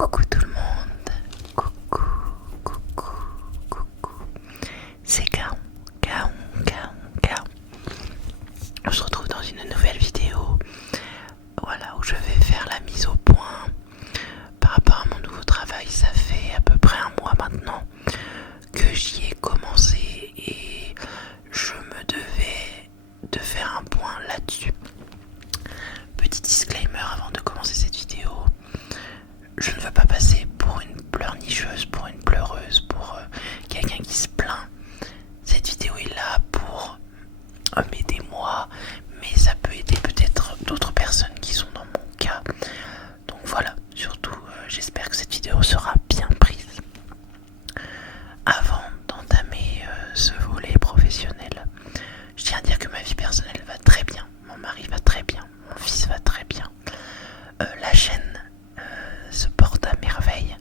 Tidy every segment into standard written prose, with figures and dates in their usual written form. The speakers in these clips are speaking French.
Coucou tout le monde, coucou, coucou, coucou, c'est Gaon, Gaon, Gaon, Gaon. On se retrouve dans une nouvelle vidéo, voilà, où je vais faire la mise au point par rapport à mon nouveau travail. Ça fait à peu près un mois maintenant que j'y ai commencé et je me devais de faire un point là-dessus. Petit disclaimer avant de commencer cette vidéo. Je ne veux pas passer pour une pleurnicheuse, pour une pleureuse, pour quelqu'un qui se plaint. Cette vidéo est là pour m'aider moi, mais ça peut aider peut-être d'autres personnes qui sont dans mon cas. Donc voilà, surtout j'espère que cette vidéo sera bien prise. Avant d'entamer ce volet professionnel, je tiens à dire que ma vie personnelle va très bien. Mon mari va très bien, mon fils va très bien. La chaîne se porte à merveille.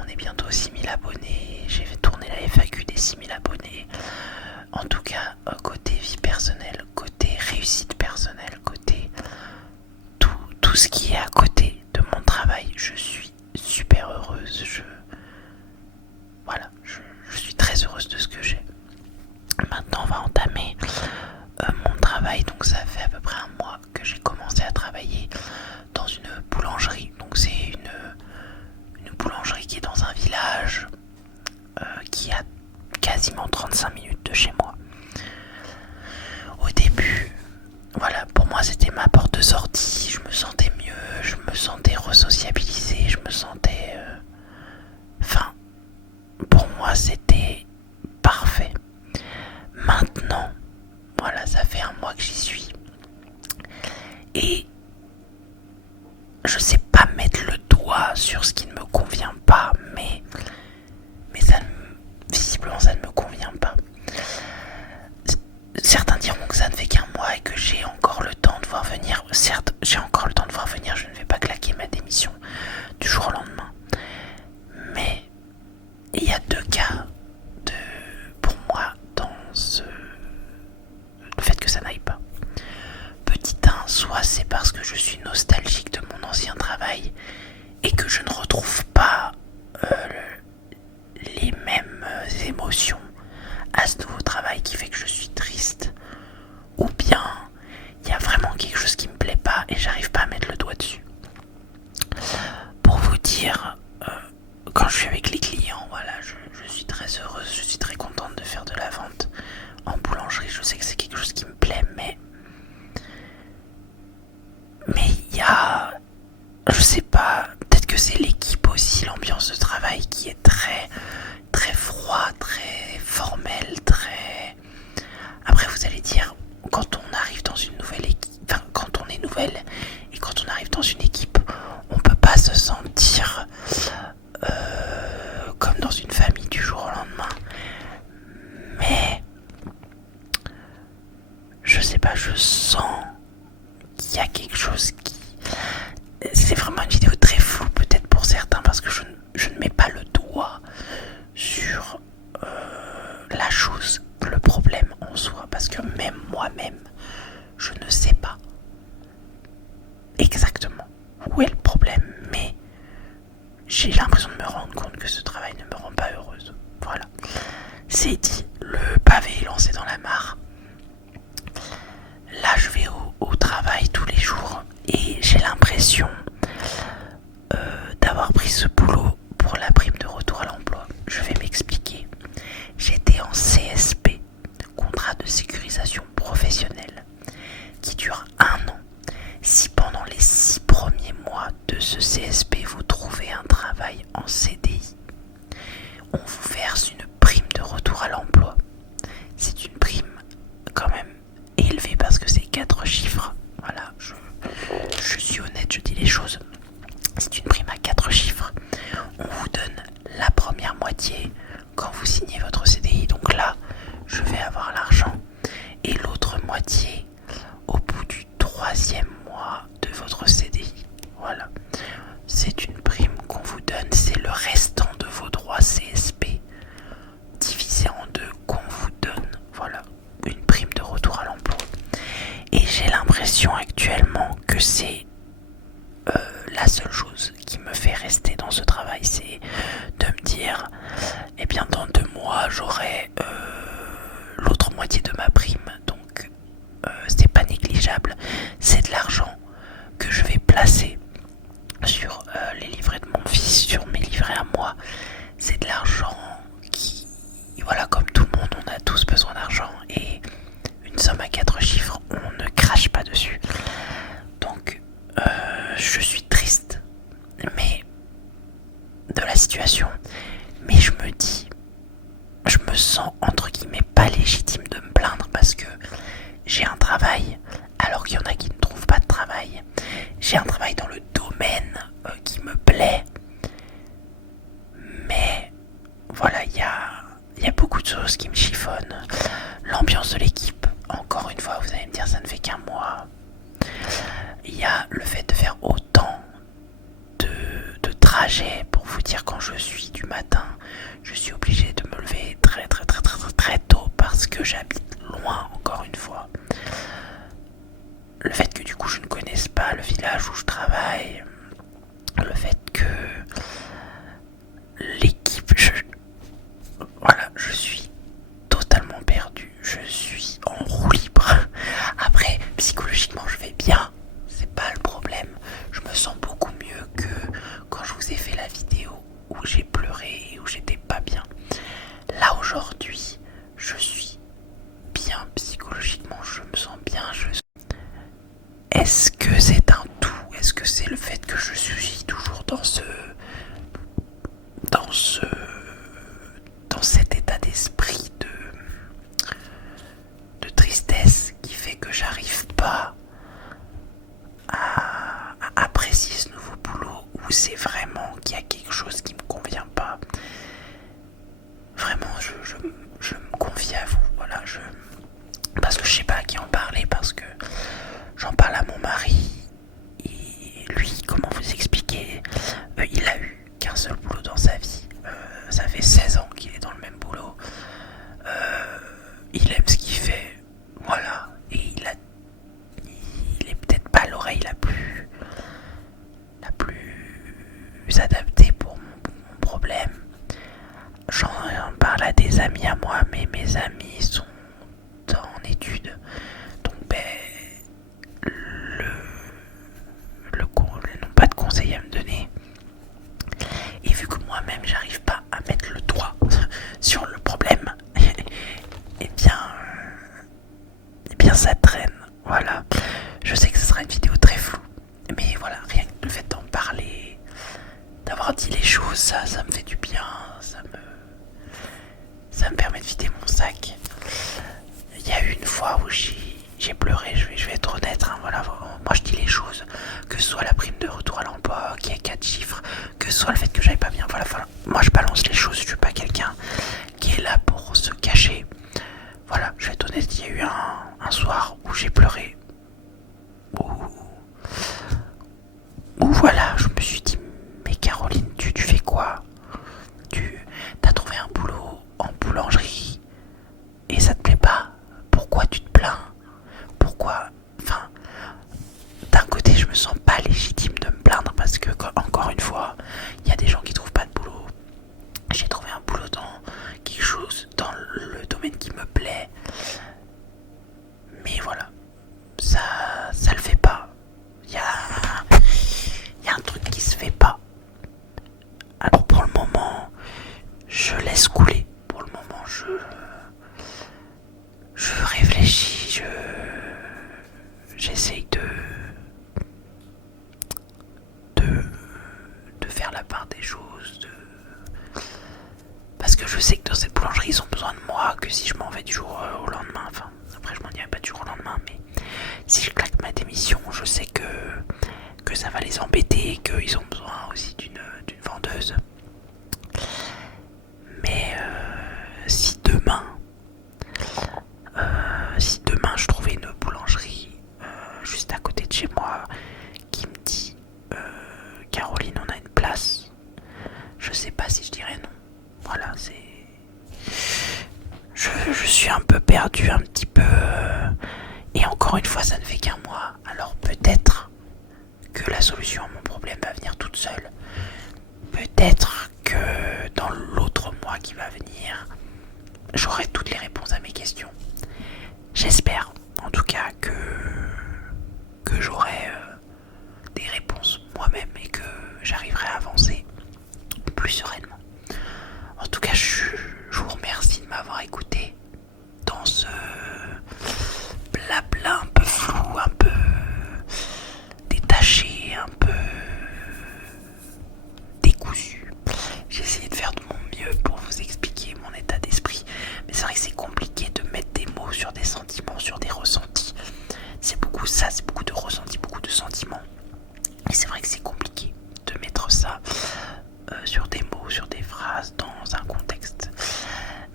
On est bientôt 6000 abonnés. J'ai fait tourner la FAQ des 6000 abonnés. En tout cas, côté vie personnelle, côté réussite personnelle, côté tout ce qui est à côté de mon travail, je suis super heureuse. Je suis très heureuse de ce que j'ai. Maintenant, on va entamer mon travail. Donc ça fait à peu près un mois que j'ai commencé à travailler dans une boulangerie. Donc c'est une boulangerie qui est dans un village qui a quasiment 35 minutes de chez moi. Au début, voilà, pour moi c'était ma porte de sortie. Je me sentais mieux, je me sentais resociabilisé, je me sentais... pour moi c'était parfait. Maintenant, voilà, ça fait un mois que j'y suis. Et je sais pas mettre le doigt sur ce qui ne me convient pas, mais visiblement ça ne me convient pas. Certains diront que ça ne fait qu'un mois et que j'ai encore le temps de voir venir. Certes, j'ai encore le temps de voir venir, je ne vais pas claquer ma démission du jour au lendemain. Mais il y a deux cas pour moi dans le fait que ça n'aille pas. Petit 1, soit c'est parce que je suis nostalgique de mon ancien travail et que je ne retrouve pas les mêmes émotions à ce nouveau travail qui fait que je suis triste, ou bien il y a vraiment quelque chose qui me plaît pas et j'arrive pas à mettre le doigt dessus. Pour vous dire, quand je suis avec les clients, voilà, je suis très heureuse, je suis très contente de faire de la vente en boulangerie. Je sais que c'est quelque chose qui me plaît, mais il y a, je sais pas, peut-être que c'est l'équipe aussi, l'ambiance de travail qui est très très froid, très formel, très... Après vous allez dire, quand on arrive dans une nouvelle équipe, enfin quand on est nouvelle et quand on arrive dans une équipe, on peut pas se sentir comme dans une famille du jour au lendemain. Mais je sais pas, je sens qu'il y a quelque chose qui... C'est vraiment une vidéo très floue peut-être pour certains parce que je ne mets pas le doigt sur la chose, le problème en soi, parce que même moi-même, je ne sais pas exactement où est le problème, mais j'ai l'impression de me rendre compte que ce travail ne me rend pas heureuse. Voilà, c'est dit, le pavé est lancé dans la mare. Là, je vais au travail tous les jours et j'ai l'impression d'avoir pris ce boulot pour la prime de retour à l'emploi. Je vais m'expliquer. J'étais en CSP, contrat de sécurisation professionnelle, qui dure 1 an. Si pendant les 6 premiers mois de ce CSP vous trouvez un travail en CDI, on vous verse une prime de retour à l'emploi. C'est une prime quand même élevée parce que c'est 4 chiffres. Voilà, je suis honnête, je dis les choses. C'est une prime à 4 chiffres. On vous donne la première moitié quand vous signez votre CDI. Donc là, je vais avoir l'argent. Et l'autre moitié au bout du 3e mois de votre CDI. Voilà. C'est une prime qu'on vous donne. C'est le restant de vos droits CSP divisé en 2 qu'on vous donne. Voilà. Une prime de retour à l'emploi. Et j'ai l'impression actuellement que c'est la seule chose qui me fait rester dans ce j'aurai l'autre moitié de ma prime, donc c'est pas négligeable. C'est de l'argent que je vais placer sur les livrets de mon fils, sur mes livrets à moi. C'est de l'argent qui, voilà, comme tout le monde, on a tous besoin d'argent, et une somme à 4 chiffres, on ne crache pas dessus. Donc je suis triste mais de la situation, mais je me dis, je me sens entre guillemets pas légitime de me plaindre parce que j'ai un travail alors qu'il y en a qui ne trouvent pas de travail. J'ai un travail dans le domaine qui me plaît, mais voilà, il y a beaucoup de choses qui me chiffonnent. L'ambiance de l'équipe, encore une fois, vous allez me dire, ça ne fait qu'un mois. Il y a le fait de faire autant de trajets. Pour vous dire, quand je suis du matin, je suis obligé de me lever très tôt parce que j'habite loin, encore une fois. Le fait que du coup je ne connaisse pas le village où je travaille, le fait que l'équipe, voilà, je suis totalement perdu, je suis en roue libre. Après, psychologiquement je vais bien, c'est pas le problème, je me sens beaucoup mieux que quand je vous ai fait la vidéo où j'ai pleuré et où j'étais pas bien. Là aujourd'hui, je suis bien psychologiquement, je me sens bien, Est-ce que c'est un tout? Est-ce que c'est le fait que je suis toujours dans cet état d'esprit de tristesse qui fait que j'arrive pas à apprécier ce nouveau boulot, ou c'est vraiment qu'il y a quelque chose qui me convient pas? Vraiment, je me confie à vous, voilà, parce que je sais pas à qui en parler, parce que j'en parle à mon mari, et lui, comment vous expliquer, il a eu qu'un seul boulot dans sa vie, ça fait 16 ans qu'il est dans le même boulot, il aime ce qu'il fait, voilà, et il est peut-être pas l'oreille la plus adaptée pour mon problème. J'en parle à des amis à moi, mais mes amis sont en études, donc n'ont pas de conseils à me donner. Et vu que moi-même j'arrive pas à mettre le doigt sur le problème, et bien ça traîne. Voilà. Je sais que ce sera une vidéo très floue, mais voilà, rien que le fait d'en parler, d'avoir dit les choses, ça me fait du bien, ça me permet de vider mon sac. Il y a eu une fois où j'ai pleuré, je vais être honnête, hein, voilà, moi je dis les choses, que ce soit la prime de retour à l'emploi qui est 4 chiffres, que ce soit le fait que j'aille pas bien, voilà, moi je balance les choses, je suis pas quelqu'un qui est là pour se cacher. Voilà, je vais être honnête, il y a eu un soir où j'ai pleuré, où voilà, je me suis dit, mais Caroline, tu fais quoi? T'as trouvé un boulot en boulangerie et ça te plaît pas? Pourquoi tu te plains? Pourquoi? Enfin, d'un côté, je me sens pas légitime de me plaindre parce que, encore une fois, il y a des gens qui trouvent pas de boulot. J'ai trouvé un boulot dans quelque chose, dans le domaine qui me plaît. Mais voilà, ça le fait pas. Il y a un truc qui se fait pas. Alors pour le moment, je laisse couler. Pour le moment, je réfléchis, j'essaye de faire la part des choses, parce que je sais que dans cette boulangerie ils ont besoin de moi, que si je m'en vais du jour au lendemain, enfin après je m'en dirai pas du jour au lendemain, mais si je claque ma démission, je sais que ça va les embêter, qu'ils ont besoin aussi d'une vendeuse. Mais si demain je trouvais une boulangerie juste à côté de chez moi qui me dit Caroline, on a une place, je sais pas si je dirais non. Voilà, je suis un peu perdu, un petit peu, et encore une fois ça ne fait qu'un mois, alors peut-être que la solution à mon problème va venir toute seule. Peut-être que dans l'autre mois qui va venir, j'aurai toutes les réponses à mes questions. J'espère en tout cas que j'aurai des réponses moi-même et que j'arriverai à avancer plus sereinement. En tout cas, je vous remercie de m'avoir écouté dans ce blabla un peu flou, un peu détaché, un peu décousu. J'ai essayé de faire de mon mieux pour vous expliquer mon état d'esprit, mais c'est vrai que c'est compliqué de mettre des mots sur des sentiments, sur des ressentis. C'est beaucoup ça, c'est beaucoup de ressentis, beaucoup de sentiments. Et c'est vrai que c'est compliqué de mettre ça sur des mots, sur des phrases, dans un contexte.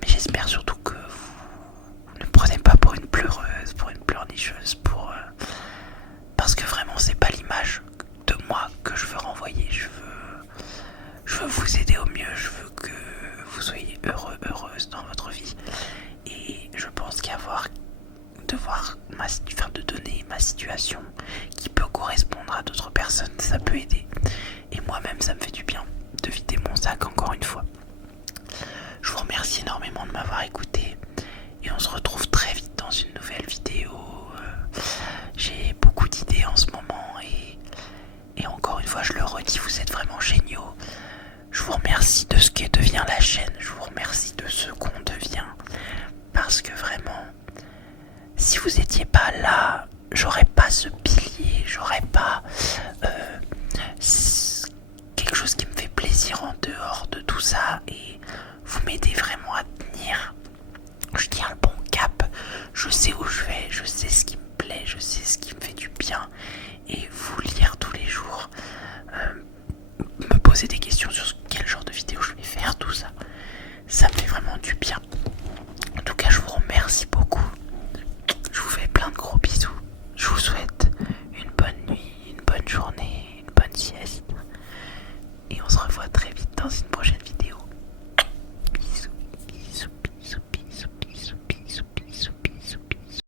Mais j'espère surtout que vous ne prenez pas pour une pleureuse, pour une pleurnicheuse, parce que vraiment c'est pas l'image de moi que je veux renvoyer. Je veux vous aider au mieux, je veux que vous soyez heureux, heureuse dans votre vie. Et je pense de donner ma situation qui peut correspondre à d'autres personnes, ça peut aider. Et moi-même, ça me fait du bien de vider mon sac encore une fois. Je vous remercie énormément de m'avoir écouté et on se retrouve très vite dans une nouvelle vidéo. J'ai beaucoup d'idées en ce moment et encore une fois, je le redis, vous êtes vraiment géniaux. Je vous remercie de ce qu'est devient la chaîne, je vous remercie de ce qu'on devient, parce que vraiment, si vous étiez pas là, j'aurais pas ce pilier, j'aurais pas quelque chose qui me fait plaisir en dehors de tout ça, et vous m'aidez vraiment à tenir. Je tiens le bon cap, je sais où je vais, je sais ce qui me plaît, je sais ce qui me fait du bien, et vous lire tous les jours, me poser des questions sur quel genre de vidéo je vais faire, tout ça, ça me fait vraiment du bien.